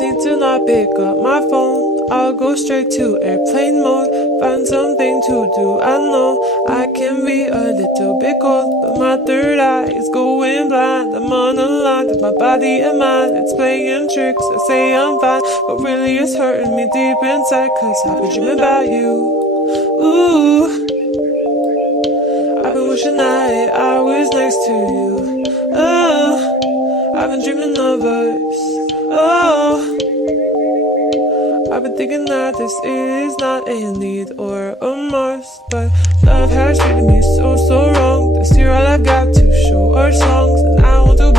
wanting to not pick up my phone. I'll go straight to airplane mode, find something to do. I know I can be a little bit cold, but my third eye is going blind. I'm unaligned with my body and mind. It's playing tricks, I say I'm fine, but really it's hurting me deep inside. Cause I've been dreaming about you. Ooh, I've been wishing that I was next to you. Oh, I've been dreaming of us. Oh, I've been thinking that this is not a need or a must, but love has treated me so wrong. This year all I've got to show are songs, and I won't do